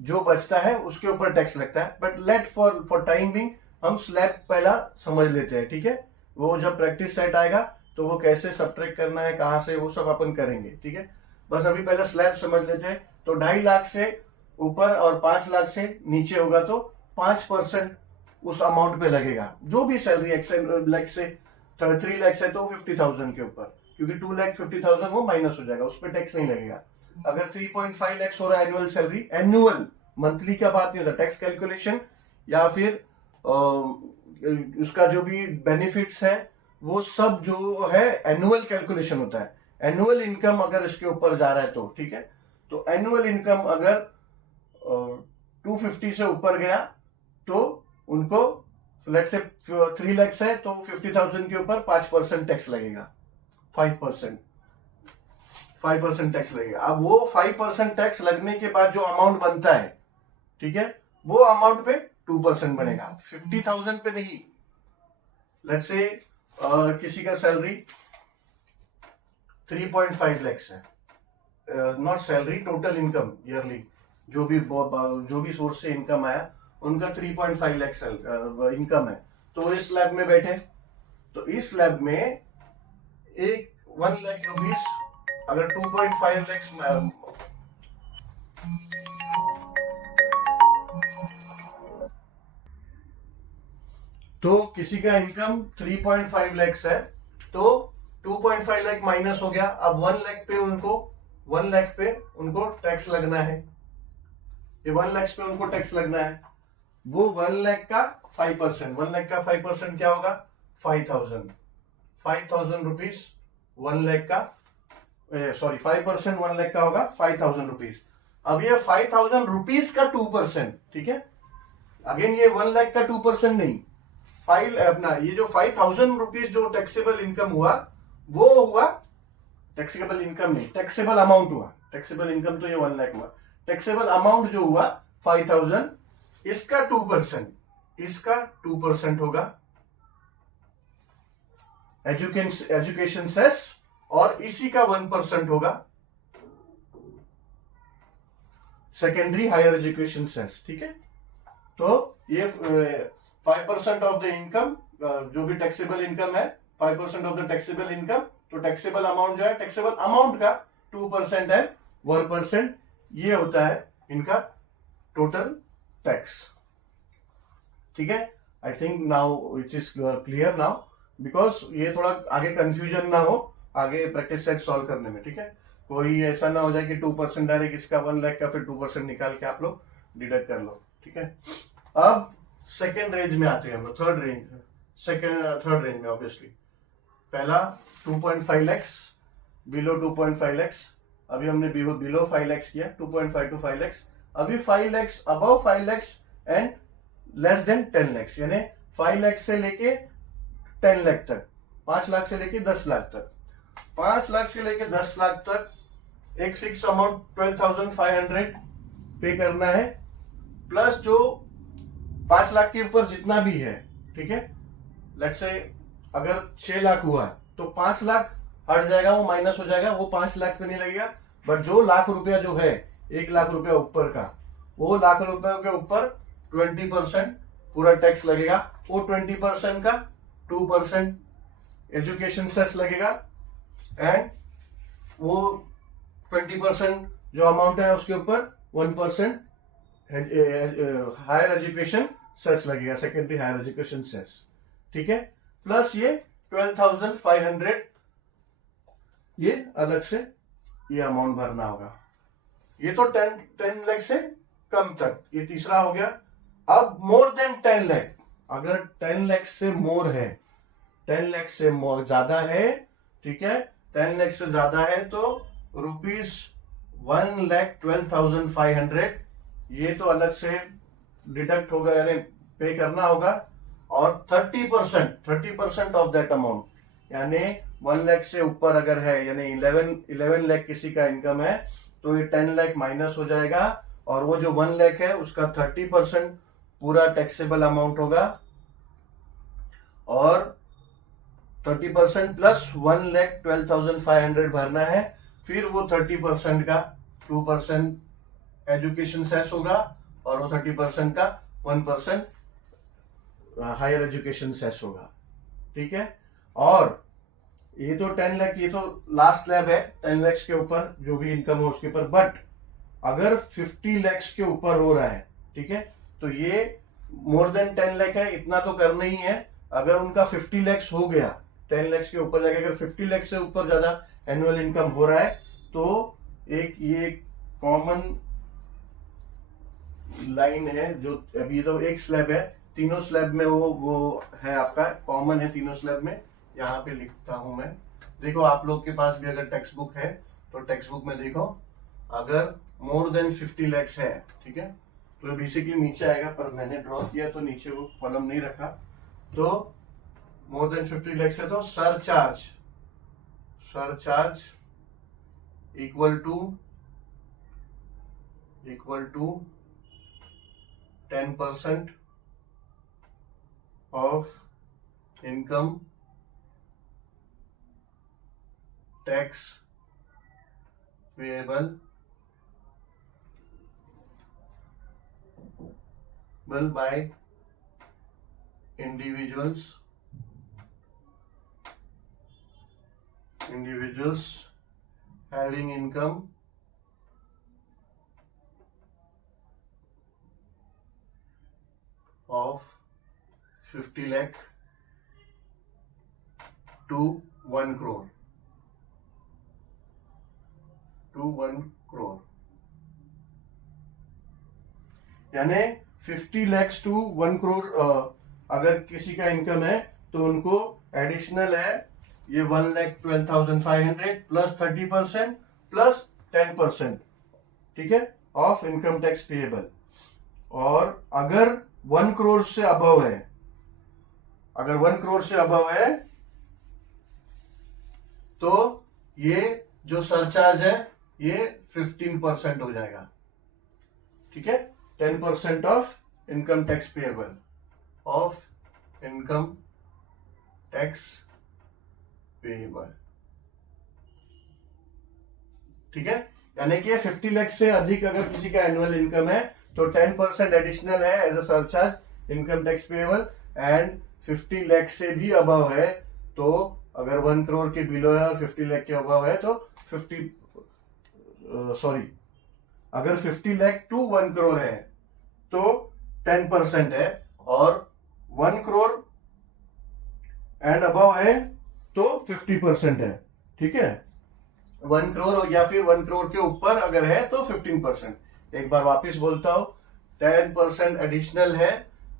जो बचता है उसके ऊपर टैक्स लगता है। But let for time being हम स्लैब पहला समझ लेते हैं, ठीक है। वो जब प्रैक्टिस सेट आएगा तो वो कैसे सब्ट्रैक्ट करना है, कहाँ से, वो सब अपन करेंगे, ठीक है। बस अभी पहले स्लैब समझ लेते हैं। तो 2.5 लाख से ऊपर और 5 लाख से नीचे होगा तो 5% उस अमाउंट पे लगेगा। जो भी सैलरी लाख से 3 लाख है तो 50,000 के ऊपर, क्योंकि 2,50,000 वो माइनस हो जाएगा, उस पर टैक्स नहीं लगेगा। अगर 3.5 लाख हो रहा है एनुअल सैलरी, एनुअल, मंथली का बात नहीं होता, टैक्स कैलकुलेशन या फिर उसका जो भी बेनिफिट्स है वो सब जो है एनुअल कैलकुलेशन होता है। एनुअल इनकम अगर इसके ऊपर जा रहा है तो ठीक है। तो एनुअल इनकम अगर 250 से ऊपर गया तो उनको लेट्स से 3 लाख है तो 50,000 के ऊपर 5% टैक्स लगेगा, 5% टैक्स लगेगा। अब वो 5% टैक्स लगने के बाद जो अमाउंट बनता है, ठीक है, वो अमाउंट पे 2% बनेगा, 50,000 पे नहीं। लेट्स से किसी का सैलरी 3.5 लाख है, not salary, total income yearly, जो भी सोर्स से इनकम आया उनका 3.5 लाख इनकम है। तो इस लैब में बैठे, तो इस लैब में एक 1 लाख रुपीज अगर 2.5 लाख तो किसी का इनकम 3.5 लाख है तो 2.5 लाख माइनस हो गया। अब 1 लाख पे उनको टैक्स लगना है, ये 1 लाख पे उनको टैक्स लगना है। वो 1 लाख का 5%, 1 लाख का 5% क्या होगा, 5,000 रुपीज 1 लाख का, सॉरी 5% 1 लाख का होगा 5,000 रुपीज। अब ये 5,000 रुपीज का 2%, ठीक है, अगेन ये 1 लाख का 2% नहीं, अपना ये जो 5,000 रुपीज जो टैक्सेबल इनकम हुआ वो हुआ, टैक्सेबल इनकम नहीं, टैक्सेबल अमाउंट हुआ। टैक्सेबल इनकम तो ये 1 लाख हुआ, टैक्सेबल अमाउंट जो हुआ 5,000, इसका 2% होगा एजुकेशन सेस, और इसी का 1% होगा सेकेंडरी हायर एजुकेशन सेस, ठीक है। तो ये 5% ऑफ द इनकम, जो भी टैक्सेबल इनकम है, 5% ऑफ द टैक्सेबल इनकम, तो टैक्सेबल अमाउंट जो है, टैक्सेबल अमाउंट का 2% है, 1%, ये होता है इनका टोटल टैक्स, ठीक है। I think now it is clear now, because ये थोड़ा आगे कंफ्यूजन ना हो आगे प्रैक्टिस सेट सॉल्व करने में, ठीक है। कोई ऐसा ना हो जाए कि 2% डायरेक्ट इसका 1 लाख का फिर 2% निकाल के आप लोग डिडक्ट कर लो, ठीक है। अब सेकेंड रेंज में आते हैं हम लोग, थर्ड रेंज में ऑब्वियसली पहला 2.5 लाख, बिलो 2.5 लाख, अभी हमने बिलो 5 लाख किया, 2.5 to 5 लाख, अभी 5 lakh, above 5 lakh and less then 10 lakh, यानी 5 लाख से लेके 10 लाख तक, 5 लाख से लेके 10 लाख तक, 5 लाख से लेके 10 लाख तक एक फिक्स अमाउंट 12,500 पे करना है, प्लस जो 5 लाख के ऊपर जितना भी है, ठीक है। लेट्स से अगर 6 लाख हुआ तो 5 लाख हट जाएगा, वो माइनस हो जाएगा, वो 5 लाख पे नहीं लगेगा। बट जो लाख रुपया जो है, 1 लाख रुपया ऊपर का, वो लाख रुपए के ऊपर 20% पूरा टैक्स लगेगा। वो 20% का 2% एजुकेशन सेस लगेगा, एंड वो 20% जो अमाउंट है उसके ऊपर 1% हायर एजुकेशन सेस लगेगा, सेकेंडरी हायर एजुकेशन सेस, ठीक है। प्लस ये 12,500 ये अलग से ये अमाउंट भरना होगा। ये तो 10 लाख से कम तक, ये तीसरा हो गया। अब मोर देन 10 लाख, अगर 10 लाख से मोर है, 10 लाख से मोर ज्यादा है, ठीक है, 10 लाख से ज्यादा है तो ₹1,12,500 ये तो अलग से डिडक्ट होगा, यानी पे करना होगा। और 30% ऑफ दैट अमाउंट, यानी 1 लाख से ऊपर अगर है, यानी 11 लाख किसी का इनकम है तो ये 10 लाख माइनस हो जाएगा, और वो जो 1 लाख है उसका 30% पूरा टैक्सेबल अमाउंट होगा, और 30% प्लस 1,12,500 भरना है। फिर वो 30% का 2% एजुकेशन सेस होगा, और वो 30% का 1% हायर एजुकेशन सेस होगा। ठीक है, और ये तो 10 लाख, ये तो लास्ट स्लैब है 10 लाख के ऊपर जो भी इनकम हो उसके ऊपर। बट अगर 50 लाख के ऊपर हो रहा है, ठीक है, तो ये मोर देन 10 लाख है, इतना तो करना ही है। अगर उनका 50 लाख हो गया, 10 लाख के ऊपर जाके अगर 50 लाख से ऊपर ज्यादा एनुअल इनकम हो रहा है, तो एक ये कॉमन लाइन है जो अभी तो एक स्लैब है, तीनों स्लैब में वो है आपका कॉमन है तीनों स्लैब में। यहाँ पे लिखता हूं मैं, देखो आप लोग के पास भी अगर टेक्स्ट बुक है तो टेक्स्ट बुक में देखो, अगर मोर देन 50 लैक्स है, ठीक है, तो बेसिकली नीचे आएगा, पर मैंने ड्रॉ किया तो नीचे वो कॉलम नहीं रखा। तो मोर देन 50 लैक्स है तो surcharge equal to 10% of income tax payable by individuals having income of 50 lakh to 1 crore यानी 50 lakhs to 1 crore अगर किसी का इनकम है तो उनको एडिशनल है ये 1,12,500 प्लस 30% प्लस 10%, ठीक है, ऑफ इनकम टैक्स पेएबल। और अगर 1 करोड़ से अबव है, तो ये जो सरचार्ज है ये 15% हो जाएगा, ठीक है, 10% ऑफ इनकम टैक्स पेएबल ठीक है। यानी कि 50 लाख से अधिक अगर किसी का एनुअल इनकम है तो 10% एडिशनल है as a surcharge income tax payable, and 50 lakh से भी अबव है तो अगर 1 करोड़ के बिलो है और 50 लाख के अबव है तो अगर 50 लाख टू 1 करोड़ है तो 10% है, और 1 करोड़ एंड अबव है तो 50% है, ठीक है। 1 करोड़ या फिर 1 करोड़ के ऊपर अगर है तो 15%। एक बार वापस बोलता हूं, 10% एडिशनल है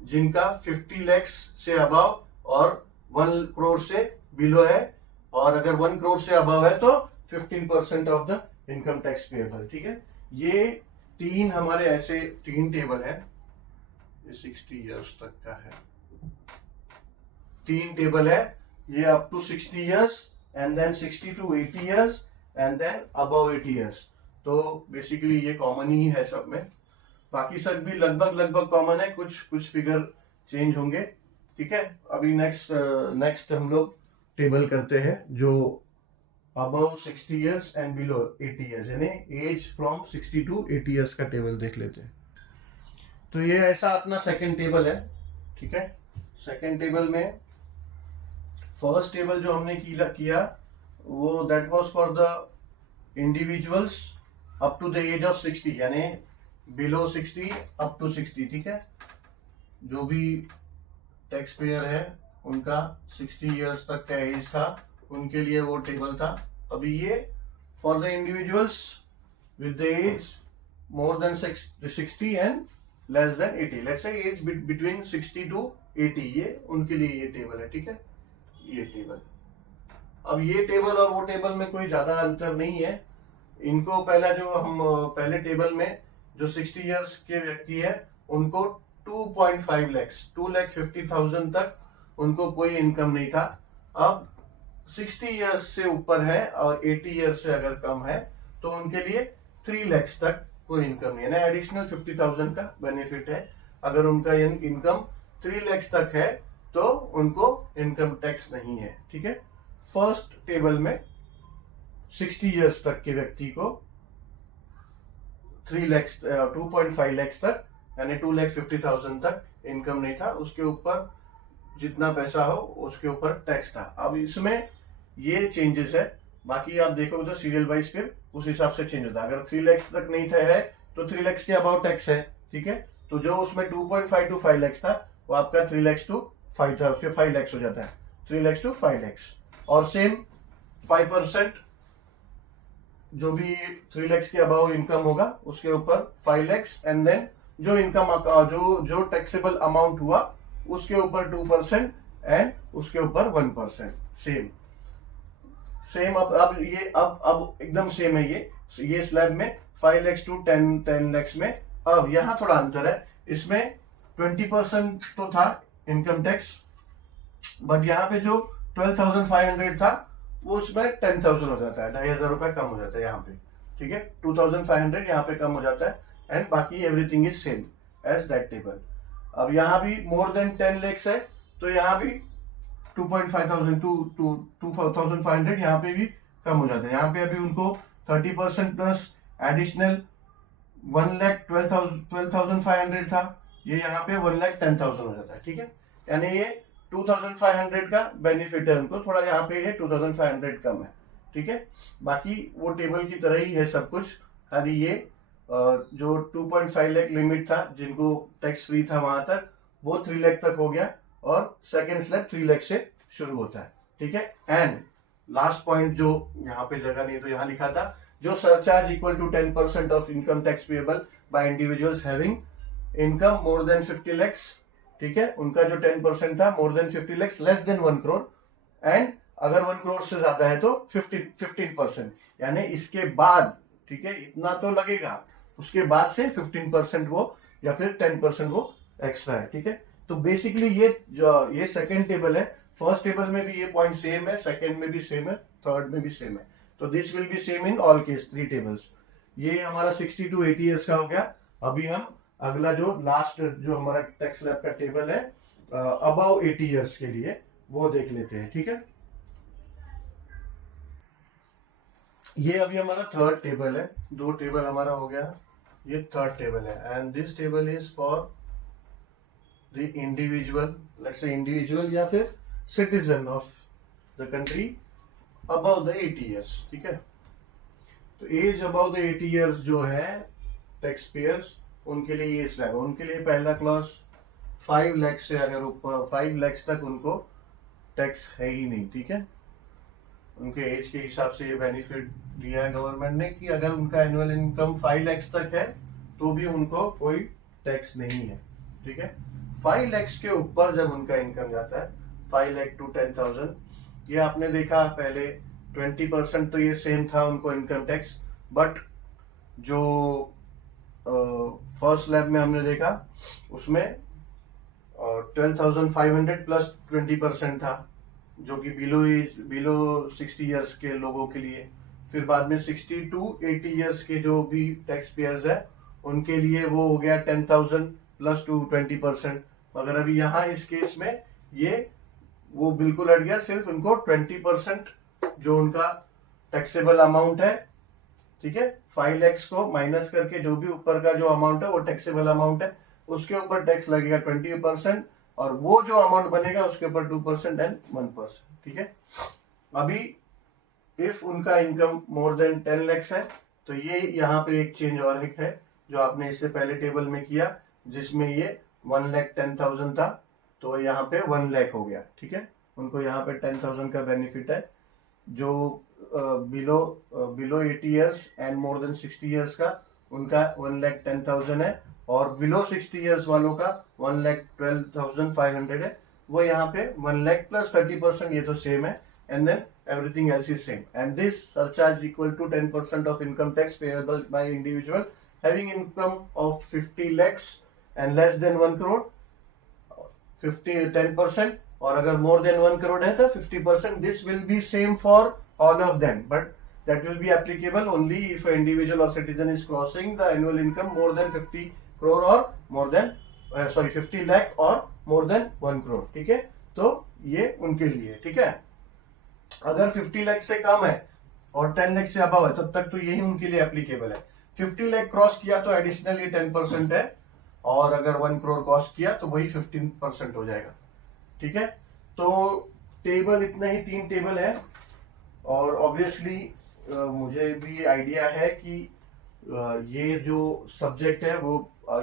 जिनका 50 लाख से अबव और 1 करोड़ से बिलो है, और अगर 1 करोड़ से अबव है तो 15% of the income tax payable, ठीक है। ये तीन हमारे ऐसे 3 टेबल है, ये 60 इयर्स तक का है, 3 टेबल है, ये up to 60 years and then 60 to 80 years and then above 80 years. तो बेसिकली ये कॉमन ही है सब में, बाकी सब भी लगभग कॉमन है, कुछ फिगर चेंज होंगे, ठीक है। अभी नेक्स्ट हम लोग टेबल करते हैं जो above 60 years and below 80 years, यानी एज फ्रॉम 60 टू 80 इयर्स का टेबल देख लेते हैं। तो ये ऐसा अपना सेकंड टेबल है, ठीक है। सेकंड टेबल में फर्स्ट टेबल जो हमने किया वो that was for the individuals up to the age of 60, यानी बिलो 60 अप टू 60, ठीक है। जो भी टैक्स पेयर है उनका 60 इयर्स तक का एज था, उनके लिए वो टेबल था। अभी ये for the individuals with the age more than 60 and less than 80, let's say age between 60 to 80, ये उनके लिए ये टेबल है, ठीक है, ये टेबल। अब ये टेबल और वो टेबल में कोई ज्यादा अंतर नहीं है। इनको पहले टेबल में जो 60 इयर्स के व्यक्ति है उनको 2.5 लाख 2,50,000 तक उनको कोई इनकम नहीं था। अब 60 इयर्स से ऊपर है और 80 इयर्स से अगर कम है तो उनके लिए 3 लाख तक कोई इनकम नहीं है ना, एडिशनल 50,000 का बेनिफिट है। अगर उनका इनकम 3 लाख तक है तो उनको इनकम टैक्स नहीं है, ठीक है। फर्स्ट टेबल में 60 इयर्स तक के व्यक्ति को 2.5 लाख तक यानी 2,50,000 तक इनकम नहीं था, उसके ऊपर जितना पैसा हो उसके ऊपर टैक्स था। अब इसमें ये चेंजेस है, बाकी आप देखोगे तो सीरियल वाइज फिर उस हिसाब से चेंज होता है। अगर 3 लाख तक नहीं था है तो 3 लाख के अबाउट टैक्स है, ठीक है। तो जो उसमें 2.5 टू 5 लाख था वो आपका 3 लाख टू 5 था, फिर 5 लाख हो जाता है, 3 लाख टू 5 लाख। और सेम 5% जो भी 3 लाख के अबाव इनकम होगा उसके ऊपर 5 लाख, एंड देन जो इनकम जो टैक्सेबल अमाउंट हुआ उसके ऊपर 2% एंड उसके ऊपर 1%। सेम अब ये अब एकदम सेम है ये स्लैब में 5 लाख टू 10 लाख में। अब यहाँ थोड़ा अंतर है, इसमें 20% तो था इनकम टैक्स, बट यहाँ पे जो 12,500 था वो उसमें 10,000 हो जाता है, 2,500 रुपए कम हो जाता है यहाँ पे, ठीक है। 2,500 यहाँ पे कम हो जाता है एंड बाकी everything is same as that table. अब यहाँ भी मोर देन 10 lakhs है तो यहाँ भी 2,500 टू 2,500 यहाँ पे भी कम हो जाता है। यहाँ पे अभी उनको 30% प्लस एडिशनल 1,12,500 था, ये यहाँ पे 1,10,000 हो जाता है, ठीक है। यानी ये 2,500 का बेनिफिट है उनको, थोड़ा यहाँ पे ये 2,500 कम है, ठीक है। बाकी वो टेबल की तरह ही है सब कुछ, खाली ये जो 2.5 लाख लिमिट था जिनको टैक्स फ्री था वहां तक वो 3 लाख तक हो गया और सेकेंड स्लैब 3 लाख से शुरू होता है, ठीक है। एंड लास्ट पॉइंट जो यहाँ पे जगह नहीं तो यहाँ लिखा था, जो surcharge equal to 10% of income tax payable by individuals having income more than 50 lakhs, ठीक है। उनका जो 10% था more than 50 lakhs less than 1 crore, and अगर 1 करोड़ से ज्यादा है तो 15%, यानी इसके बाद, ठीक है, इतना तो लगेगा, उसके बाद से 15% वो या फिर 10% वो एक्स्ट्रा है, ठीक है। तो बेसिकली ये सेकंड टेबल है, फर्स्ट टेबल में भी ये पॉइंट सेम है, सेकंड में भी सेम है, थर्ड में भी सेम है, तो this will be same in all case 3 tables. ये हमारा 60 टू 80 ईयर्स का हो गया। अभी हम अगला जो लास्ट जो हमारा टैक्स स्लैब का टेबल है अबव 80 ईयर्स के लिए वो देख लेते हैं, ठीक है। ये अभी हमारा थर्ड टेबल है, 2 टेबल हमारा हो गया, ये थर्ड टेबल है and this table is for the individual, let's say individual या फिर citizen of the country above the 80 years, ठीक है। तो एज अबव द 80 ईयर्स जो है टैक्स पेयर्स उनके लिए ये स्लैब, उनके लिए पहला क्लॉज 5 लाख से अगर ऊपर 5 लाख तक उनको टैक्स है ही नहीं, ठीक है। उनके एज के हिसाब से ये बेनिफिट दिया है गवर्नमेंट ने कि अगर उनका एनुअल इनकम 5 लाख तक है तो भी उनको कोई टैक्स नहीं है, ठीक है। 5 लाख के ऊपर जब उनका इनकम जाता है 5 लाख टू 10,000, ये आपने देखा पहले 20% तो ये सेम था उनको इनकम टैक्स, बट जो फर्स्ट स्लैब में हमने देखा उसमें 12,500 प्लस 20% था जो कि बिलो 60 इयर्स के लोगों के लिए। फिर बाद में 60 टू 80 इयर्स के जो भी टैक्स पेयर्स है उनके लिए वो हो गया 10,000 प्लस टू 20%। मगर अभी यहाँ इस केस में ये वो बिल्कुल हट गया, सिर्फ उनको 20% जो उनका टैक्सेबल अमाउंट है, ठीक है, 5 लाख को माइनस करके जो भी ऊपर का जो अमाउंट है वो टैक्सेबल अमाउंट है, उसके ऊपर टैक्स लगेगा 20% और वो जो अमाउंट बनेगा उसके ऊपर 2% एंड 1%, ठीक है। अभी इफ उनका इनकम मोर देन 10 लाख है तो ये यहाँ पे एक चेंज और एक है जो आपने इससे पहले टेबल में किया जिसमें ये 1,10,000 था तो यहाँ पे 1 लाख हो गया, ठीक है। उनको यहाँ पे 10,000 का बेनिफिट है। जो below 80 years and more than 60 years का उनका 1,10,000 है और बिलो 60 इयर्स वालों का 1,12,500 है, वो यहाँ पे 1 लाख प्लस 30%, ये तो सेम है, and then everything else is same, and this surcharge equal to 10% of income tax payable by individual having income of 50 lakhs and less than 1 crore 10%, और अगर more than 1 crore है तो 50%। this will be same for all of them, but that will be applicable only if an individual or citizen is crossing the annual income more than 50 crore or more than 50 lakh और more than 1 crore। ठीक है, तो ये उनके लिए। ठीक है, अगर 50 लाख से कम है और 10 लाख से अबव है तब तक तो यही उनके लिए एप्लीकेबल है। 50 लाख क्रॉस किया तो एडिशनल ये 10% है, और अगर 1 करोड़ क्रॉस किया तो वही 15% हो जाएगा। ठीक है, तो टेबल इतना ही, 3 टेबल है। और ऑब्वियसली मुझे भी आइडिया है कि ये जो सब्जेक्ट है वो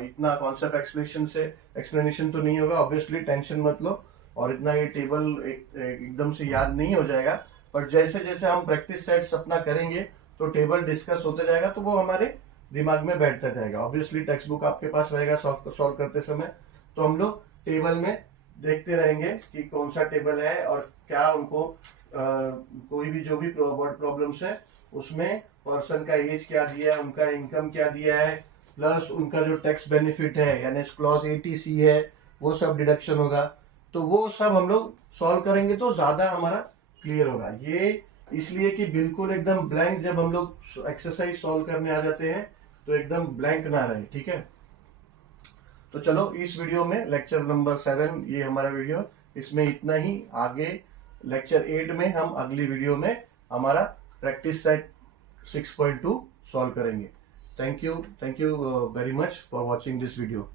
इतना कॉन्सेप्ट एक्सप्लेनेशन तो नहीं होगा। ऑब्वियसली टेंशन मत लो, और इतना ये टेबल एकदम से याद नहीं हो जाएगा, पर जैसे जैसे हम प्रैक्टिस सेट्स अपना करेंगे तो टेबल डिस्कस होते जाएगा, तो वो हमारे दिमाग में बैठता जाएगा। ऑब्वियसली टेक्स्ट बुक आपके पास रहेगा सॉल्व करते समय, तो हम लोग टेबल में देखते रहेंगे कि कौन सा टेबल है और क्या उनको कोई भी जो भी वर्ड प्रॉब्लम्स है उसमें पर्सन का एज क्या दिया है, उनका इनकम क्या दिया है, प्लस उनका जो टैक्स बेनिफिट है यानी क्लॉज 80C है, वो सब डिडक्शन होगा। तो वो सब हम लोग सॉल्व करेंगे तो ज्यादा हमारा क्लियर होगा। ये इसलिए कि बिल्कुल एकदम ब्लैंक, जब हम लोग एक्सरसाइज सॉल्व करने आ जाते हैं तो एकदम ब्लैंक ना रहे। ठीक है, तो चलो इस वीडियो में लेक्चर नंबर 7 ये हमारा वीडियो, इसमें इतना ही। आगे लेक्चर 8 में हम अगली वीडियो में हमारा प्रैक्टिस सेट 6.2 सॉल्व करेंगे। Thank you very much for watching this video.